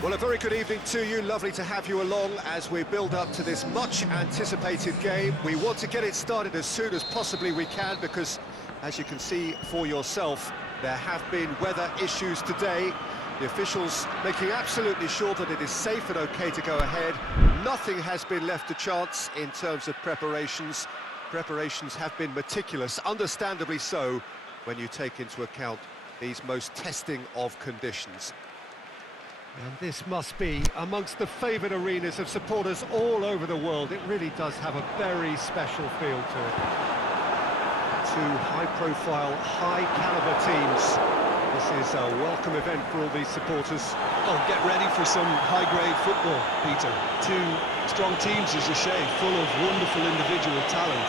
Well, a very good evening to you. Lovely to have you along as we build up to this much-anticipated game. We want to get it started as soon as possibly we can because, as you can see for yourself, there have been weather issues today. The officials making absolutely sure that it is safe and okay to go ahead. Nothing has been left to chance in terms of preparations. Preparations have been meticulous, understandably so, when you take into account these most testing of conditions. And this must be amongst the favoured arenas of supporters all over the world. It really does have a very special feel to it. Two high-profile, high-caliber teams. This is a welcome event for all these supporters. Oh, get ready for some high-grade football, Peter. Two strong teams, as you say, full of wonderful individual talent.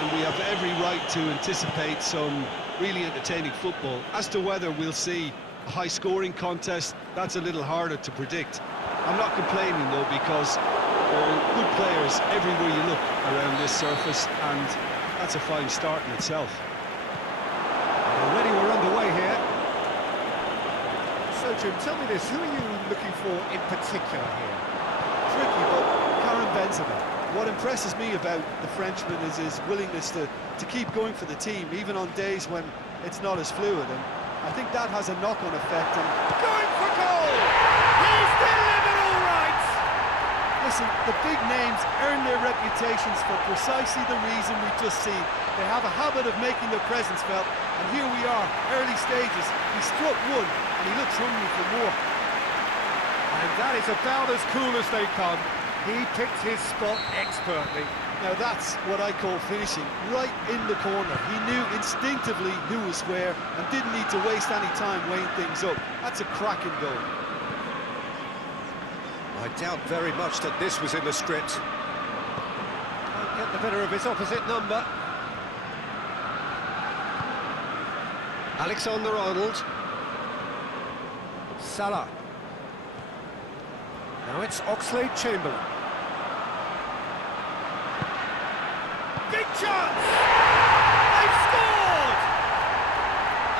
And we have every right to anticipate some really entertaining football. As to whether we'll see a high-scoring contest, that's a little harder to predict. I'm not complaining, though, because there are good players everywhere you look around this surface, and that's a fine start in itself. Already we're underway here. So, Jim, tell me this, who are you looking for in particular here? Tricky, but Karim Benzema. What impresses me about the Frenchman is his willingness to keep going for the team, even on days when it's not as fluid. And I think that has a knock-on effect. And going for goal! He's delivered all right! Listen, the big names earn their reputations for precisely the reason we've just seen. They have a habit of making their presence felt, and here we are, early stages. He struck one, and he looks hungry for more. And that is about as cool as they come. He picked his spot expertly. Now that's what I call finishing, right in the corner. He knew instinctively who was where and didn't need to waste any time weighing things up. That's a cracking goal. I doubt very much that this was in the script. Can't get the better of his opposite number. Alexander-Arnold. Salah. Now it's Oxlade-Chamberlain. Big chance! They've scored!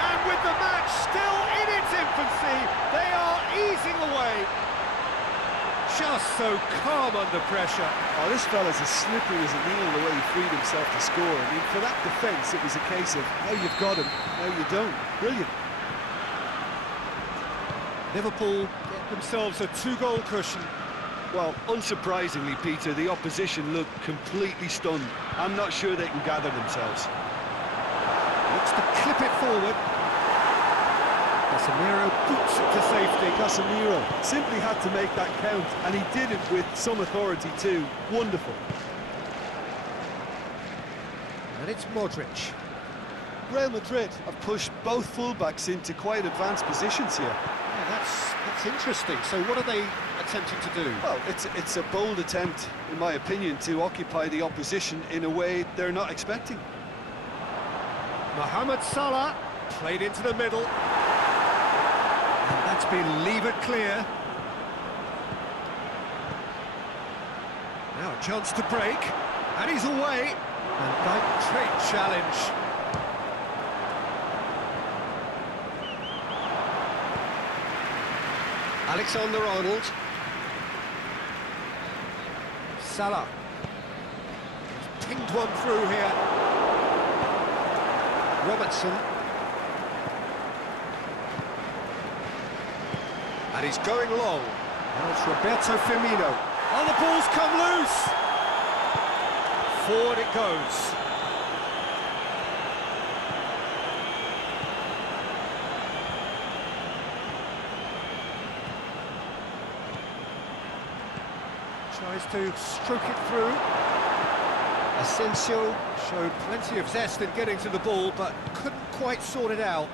And with the match still in its infancy, they are easing away. Just so calm under pressure. Oh, this fella's as slippery as a needle the way he freed himself to score. I mean, for that defence, it was a case of now you've got him, now you don't. Brilliant. Liverpool get themselves a two-goal cushion. Well, unsurprisingly, Peter, the opposition look completely stunned. I'm not sure they can gather themselves. Looks to clip it forward. Casemiro boots it to safety. Casemiro simply had to make that count, and he did it with some authority too. Wonderful. And it's Modric. Real Madrid have pushed both fullbacks into quite advanced positions here. Yeah, that's interesting. So what are they attempting to do? Well, it's a bold attempt, in my opinion, to occupy the opposition in a way they're not expecting. Mohamed Salah played into the middle. And that's been levered clear. Now a chance to break. And he's away. And Dijk, great challenge. Alexander-Arnold. Salah. He's pinged one through here. Robertson. And he's going long. Now it's Roberto Firmino. Oh, the ball's come loose! Forward it goes. Tries to stroke it through. Asensio showed plenty of zest in getting to the ball, but couldn't quite sort it out.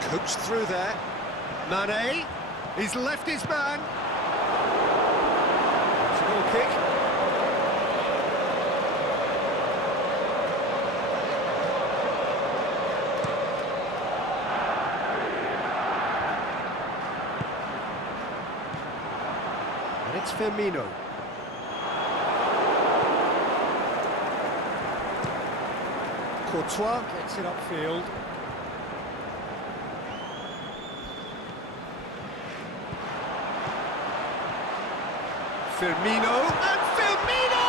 Coached through there. Mane, he's left his man. It's a goal kick. And it's Firmino. Courtois gets it upfield. Firmino, and Firmino!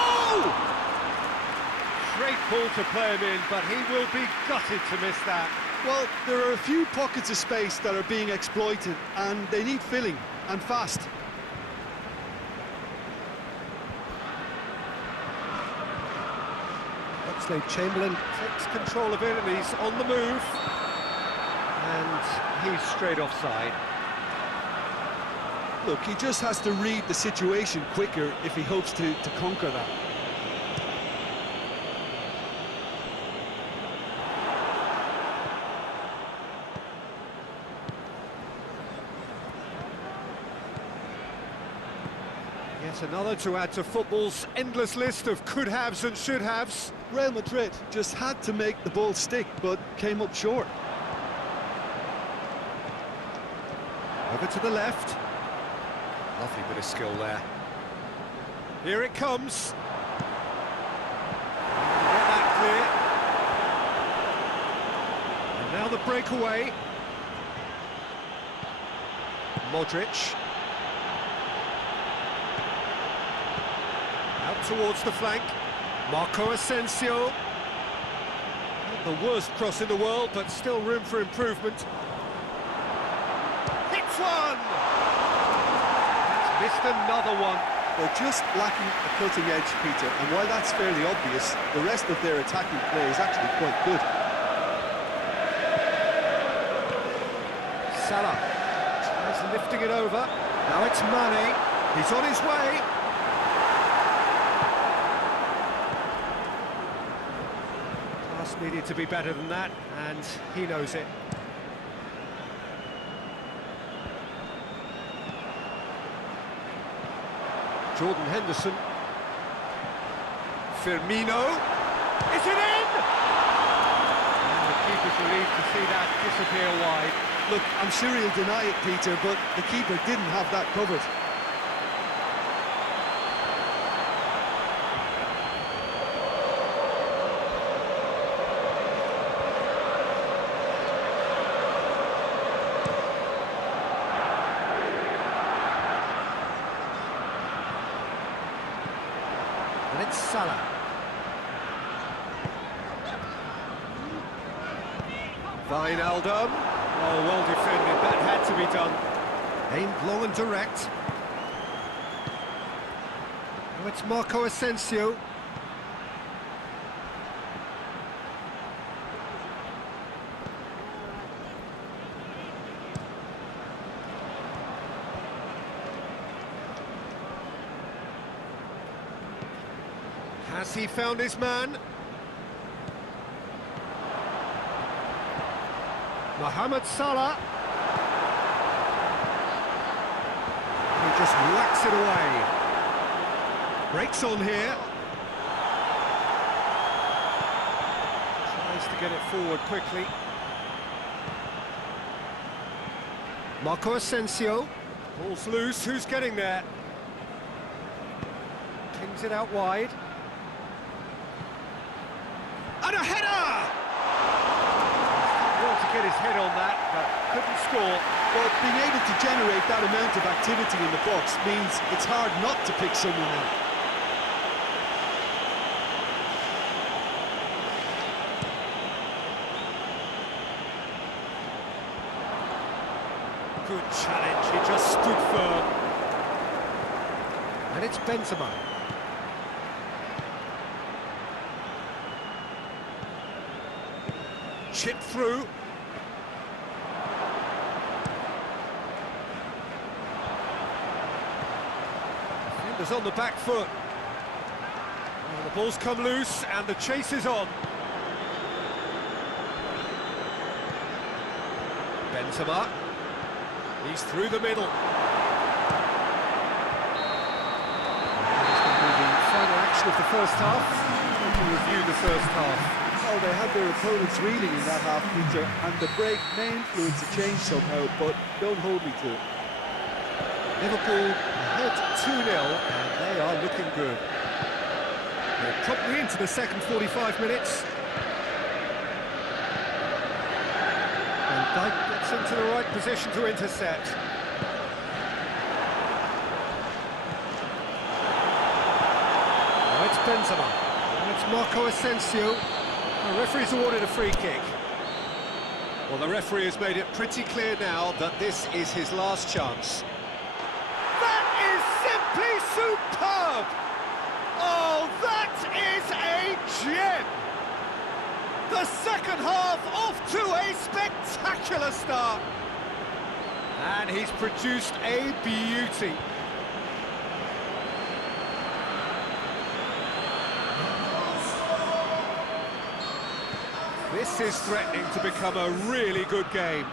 Great ball to play him in, but he will be gutted to miss that. Well, there are a few pockets of space that are being exploited, and they need filling, and fast. Oxlade-Chamberlain takes control of it, and he's on the move. And he's straight offside. Look, he just has to read the situation quicker if he hopes to conquer that. Yet another to add to football's endless list of could-haves and should-haves. Real Madrid just had to make the ball stick, but came up short. Over to the left. Lovely bit of skill there. Here it comes. Get that clear. And now the breakaway. Modric. Out towards the flank. Marco Asensio. Not the worst cross in the world, but still room for improvement. Hits one! That's missed another one. They're just lacking a cutting edge, Peter, and while that's fairly obvious, the rest of their attacking play is actually quite good. Salah tries lifting it over. Now it's Mane. He's on his way. Pass needed to be better than that, and he knows it. Jordan Henderson. Firmino. Is it in? And the keeper's relieved to see that disappear wide. Look, I'm sure he'll deny it, Peter, but the keeper didn't have that covered. And it's Salah. Wijnaldum. Oh, well defended, that had to be done. Aimed long and direct. Now it's Marco Asensio. Has he found his man? Mohamed Salah. He just whacks it away. Breaks on here. Tries to get it forward quickly. Marco Asensio. Ball's loose, who's getting there? Kings it out wide. And a header! Well to get his head on that, but couldn't score. Well, being able to generate that amount of activity in the box means it's hard not to pick someone out. Good challenge, he just stood firm. And it's Benzema. Chip through. Defenders on the back foot. Oh, the ball's come loose and the chase is on. Benzema. He's through the middle. This can be the final action of the first half. We'll review the first half. Well, they had their opponents reeling in that half, Peter, and the break may influence a change somehow, but don't hold me to it. Liverpool ahead 2-0, and they are looking good. They're promptly into the second 45 minutes. And Dijk gets into the right position to intercept. Benzema. And it's Marco Asensio. The referee's awarded a free kick. Well, the referee has made it pretty clear now that this is his last chance. That is simply superb! Oh, that is a gem! The second half off to a spectacular start. And he's produced a beauty. This is threatening to become a really good game.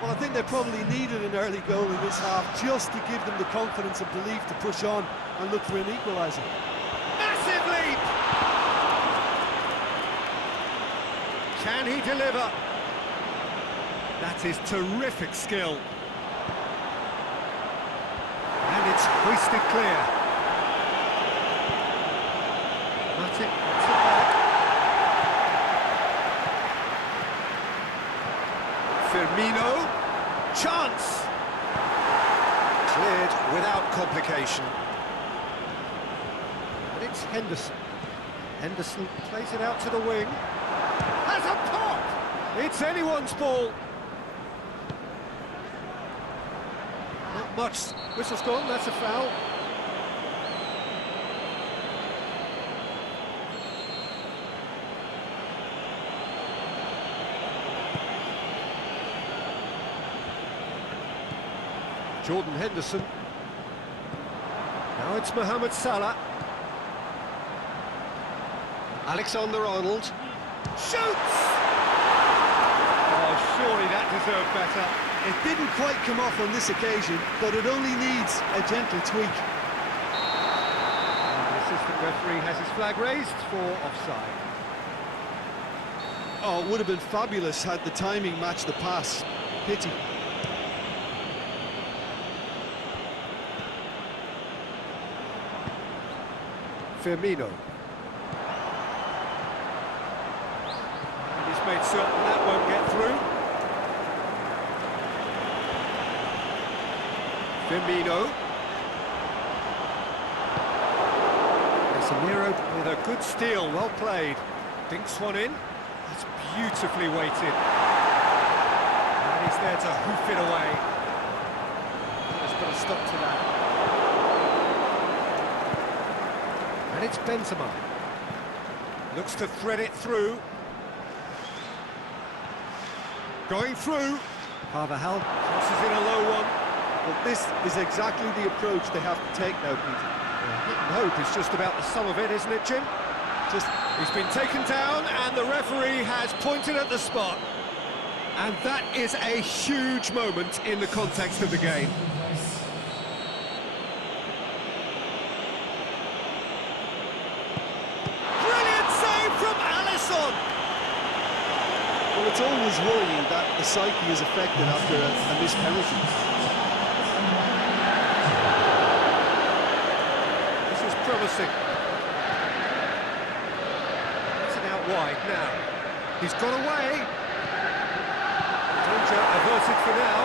Well, I think they probably needed an early goal in this half just to give them the confidence and belief to push on and look for an equaliser. Massive leap! Can he deliver? That is terrific skill. And it's hoisted clear. Matic puts it back. Firmino, chance! Cleared without complication. But it's Henderson. Henderson plays it out to the wing. Has a pop! It's anyone's ball. Not much. Whistle's gone, that's a foul. Jordan Henderson. Now it's Mohamed Salah. Alexander-Arnold. Shoots! Oh, surely that deserved better. It didn't quite come off on this occasion, but it only needs a gentle tweak. And the assistant referee has his flag raised for offside. Oh, it would have been fabulous had the timing matched the pass. Pity. Firmino. And he's made certain that won't get through. Firmino. Casemiro with a good steal, well played. Dinks one in. It's beautifully weighted. And he's there to hoof it away. Let's put a stop to that. And it's Benzema. Looks to thread it through. Going through. Carvajal crosses in a low one. Well, this is exactly the approach they have to take now, Peter. Hit and hope is just about the sum of it, isn't it, Jim? He's been taken down and the referee has pointed at the spot. And that is a huge moment in the context of the game. Brilliant save from Alisson! Well, it's always worrying that the psyche is affected after a missed penalty. Promising. It's it out wide now. He's got away. Danger averted for now.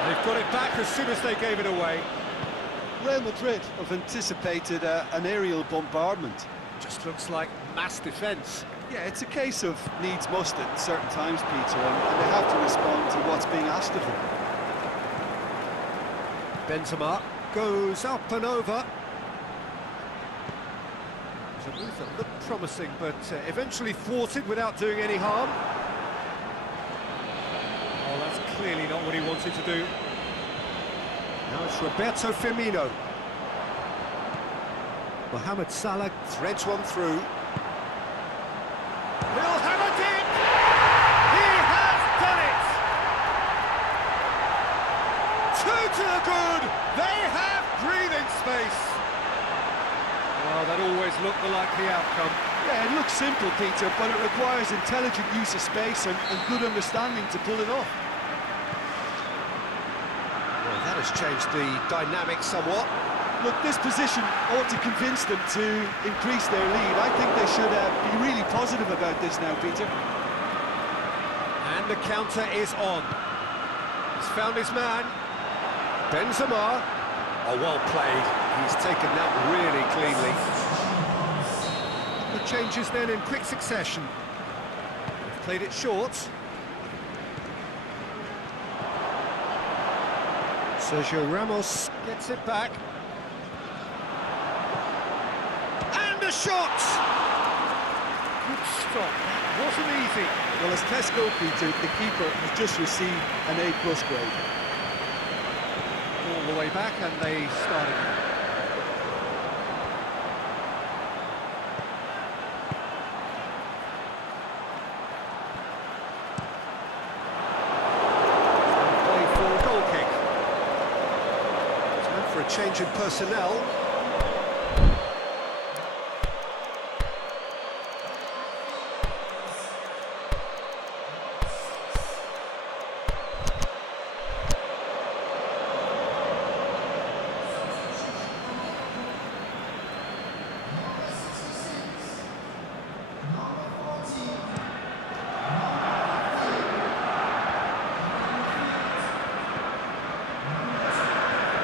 And they've got it back as soon as they gave it away. Real Madrid have anticipated an aerial bombardment. Just looks like mass defence. Yeah, it's a case of needs must at certain times, Peter, and they have to respond to what's being asked of them. Benzema goes up and over. A move that looked promising, but eventually thwarted without doing any harm. Oh, that's clearly not what he wanted to do. Now it's Roberto Firmino. Mohamed Salah threads one through. He'll hammer it! He has done it! Two to the good! They have breathing space! Well, that always looked the likely outcome. Yeah, it looks simple, Peter, but it requires intelligent use of space and good understanding to pull it off. Well, that has changed the dynamic somewhat. Look, this position ought to convince them to increase their lead. I think they should be really positive about this now, Peter. And the counter is on. He's found his man. Benzema. Oh, well played. He's taken that really cleanly. The changes then in quick succession. They've played it short. Sergio Ramos gets it back. And a shot! Good stop, that wasn't easy. Well, as Tesco, Peter, the keeper has just received an A+ grade. All the way back and they start again. Play for a goal kick. Time for a change in personnel.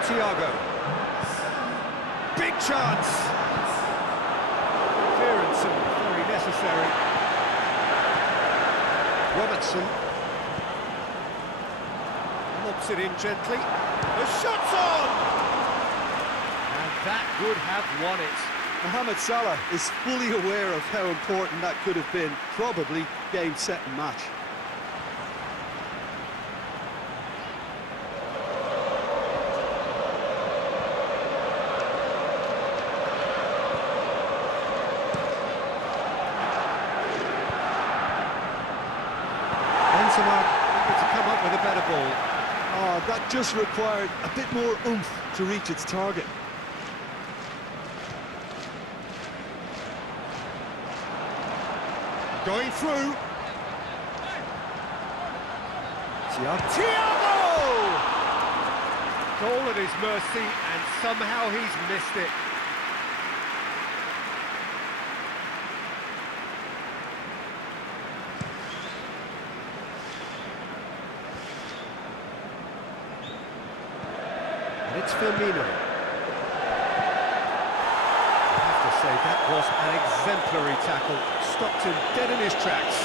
Thiago. Big chance. Clearance and very necessary. Robertson. Lobs it in gently. The shot's on! And that would have won it. Mohamed Salah is fully aware of how important that could have been. Probably game, set and match. Benzema able to come up with a better ball. Oh, that just required a bit more oomph to reach its target. Going through. Thiago! Goal at his mercy, and somehow he's missed it. And it's Firmino. I have to say, that was an exemplary tackle. Stopped him dead in his tracks.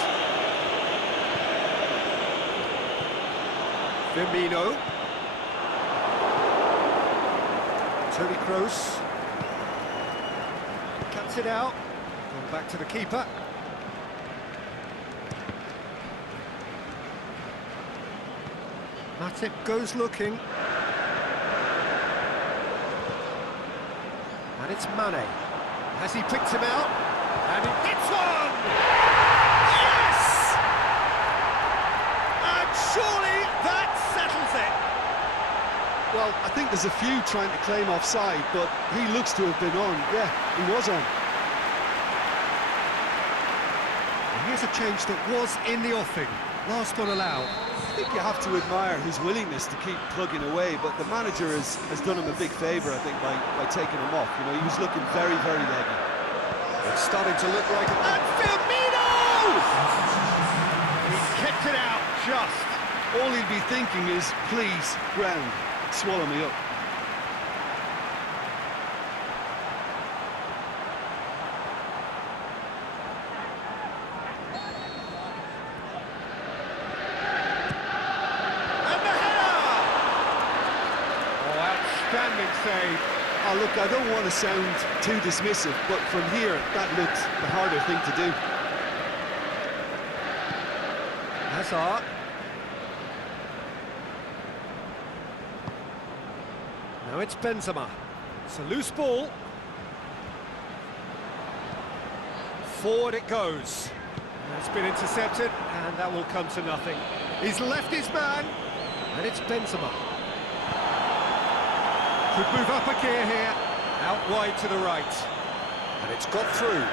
Firmino. Toni Kroos. Cuts it out. Going back to the keeper. Matip goes looking. And it's Mane. Has he picked him out? And he hits one! Yes! And surely that settles it. Well, I think there's a few trying to claim offside, but he looks to have been on. Yeah, he was on. And here's a change that was in the offing. Last one allowed. I think you have to admire his willingness to keep plugging away, but the manager has done him a big favour, I think, by taking him off. You know, he was looking very, very leggy. It's starting to look like... And Firmino! He kicked it out just. All he'll be thinking is, please, ground, swallow me up. Outstanding save. Oh, look, I don't want to sound too dismissive, but from here, that looked the harder thing to do. Hazard. Now it's Benzema. It's a loose ball. Forward it goes. It's been intercepted, and that will come to nothing. He's left his man, and it's Benzema. Could move up a gear here, out wide to the right. And it's got through.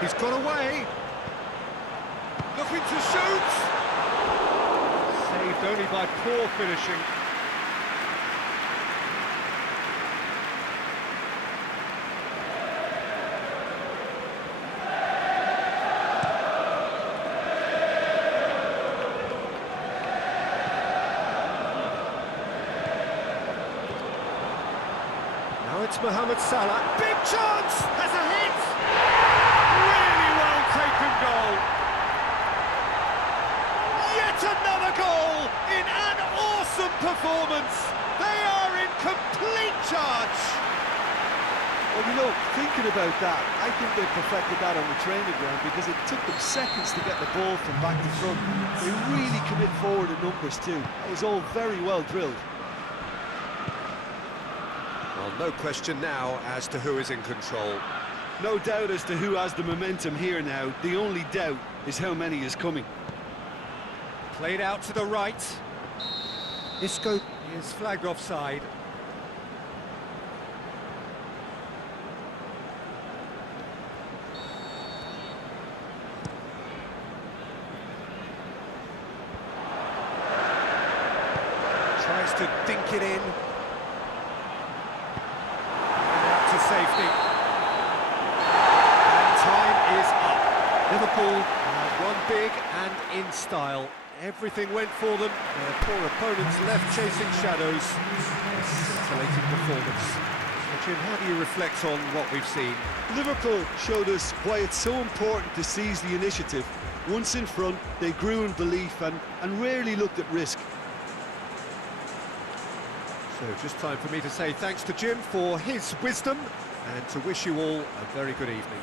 He's got away. Looking to shoot. Saved only by poor finishing. Now it's Mohamed Salah. Big chance! Has a hit! Really Yet another goal in an awesome performance. They are in complete charge. Well, you know, thinking about that, I think they perfected that on the training ground because it took them seconds to get the ball from back to front. They really commit forward in numbers too. That was all very well drilled. Well, no question now as to who is in control. No doubt as to who has the momentum here now. The only doubt is how many is coming. Played out to the right. Isco is flagged offside. Tries to dink it in. And out to safety. And time is up. Liverpool have won big and in style. Everything went for them. Their poor opponents left chasing shadows. A scintillating performance. So, Jim, how do you reflect on what we've seen? Liverpool showed us why it's so important to seize the initiative. Once in front, they grew in belief and rarely looked at risk. So just time for me to say thanks to Jim for his wisdom and to wish you all a very good evening.